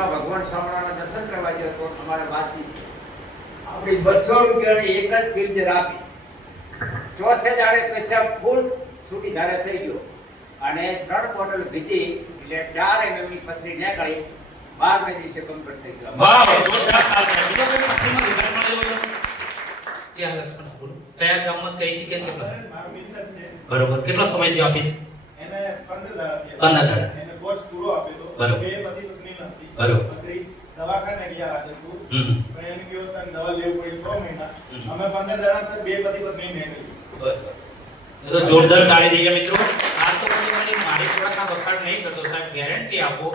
એમાં ભગવાન શામળાના દર્શન કરવા ગયો તો અમારા વાતચીત આપણી 200 રૂપિયાની એક જ ફીલ્ડ રાખી ચોથે દાડે પૈસા ફૂલ છૂટી ધારે થઈ ગયો અને 3 બોટલ ભીતી એટલે 4 mm ની પથરી નીકળી 12મે દિવસે કમ્પ્લીટ થઈ ગયો. વાહ જોરદાર તાળી. બીજો કોઈ પથરીમાં રિઝલ્ટ મળ્યો ક્યાં લક્ષણ બોલો કયા ગામમાં કઈ ટિકિટ કેટલા મારો મિત્ર છે બરોબર કેટલો સમય થયો આપી એને 15 દાડા થયા 15 દાડા એને કોર્સ પૂરો આપ્યો તો બરોબર. બે પતિ પત્ની નથી બરોબર. પત્રી દવાખાને ગયા આજે તું પણ એને કીધું તને દવા લેવું પડી 6 મહિના અમે 15 દાડા બે પતિ પત્ની ને ગઈ બરોબર. એ તો જોરદાર તાળી દઈએ મિત્રો. આ તો મને મારી પ્રોડક્ટના વખાણ નહીં કરતો સાહેબ ગેરંટી આપો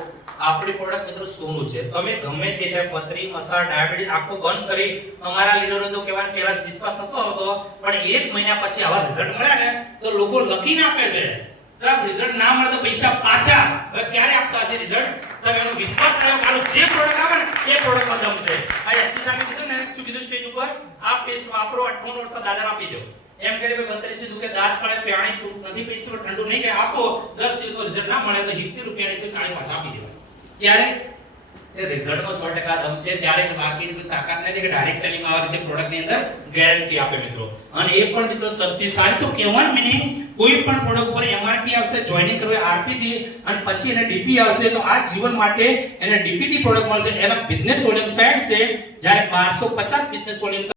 આપણી પ્રોડક્ટ મિત્રો સોનું છે. તમે ગમે તે છે પથરી મસા ડાયાબિટીસ આખો બંધ કરી અમારા લીડરો તો કહેવાય પહેલા વિશ્વાસ નતો આવતો પણ 1 મહિના પછી આવા રિઝલ્ટ મળ્યા ને તો લોકો લખીને આપે છે સાહેબ રિઝલ્ટ ના મળે તો પૈસા પાછા. હવે ક્યારે આપતા હશે રિઝલ્ટ સાહેબ એનો વિશ્વાસ આવ્યો મારો જે પ્રોડક્ટ આવે ને એ પ્રોડક્ટમાં દમ છે. આ એસટી સાહેબ કીધું ને શું કીધું સ્ટેજ ઉપર આ પેસ્ટ વાપરો 58 વર્ષના દાદાને આપી દો એમ કહે કે 32 દુખે દાંત પડે પાણી નથી પૈસા ઠંડુ નહીં કે આપો 10 દિવસનો રિઝલ્ટ ના મળે તો 70 રૂપિયાની છે 40 પાછા આપી દેવા. ત્યારે એ રિઝલ્ટમાં 100% દમ છે ત્યારે બાકીની કોઈ તાકાત નથી કે ડાયરેક્ટ સેલિંગ આ રીતે પ્રોડક્ટની અંદર ગેરંટી આપે મિત્રો. અને એ પણ મિત્રો સસ્તી સારી તો કહેવાનું મીનિંગ કોઈ પણ પ્રોડક્ટ ઉપર એમઆરપી આવશે જોઈનિંગ કરવે આરપી થી અને પછી એને ડીપી આવશે તો આ જીવન માટે એને ડીપી થી પ્રોડક્ટ મળશે. એના બિઝનેસ વોલ્યુમ 60 છે જ્યારે 1250 બિઝનેસ વોલ્યુમ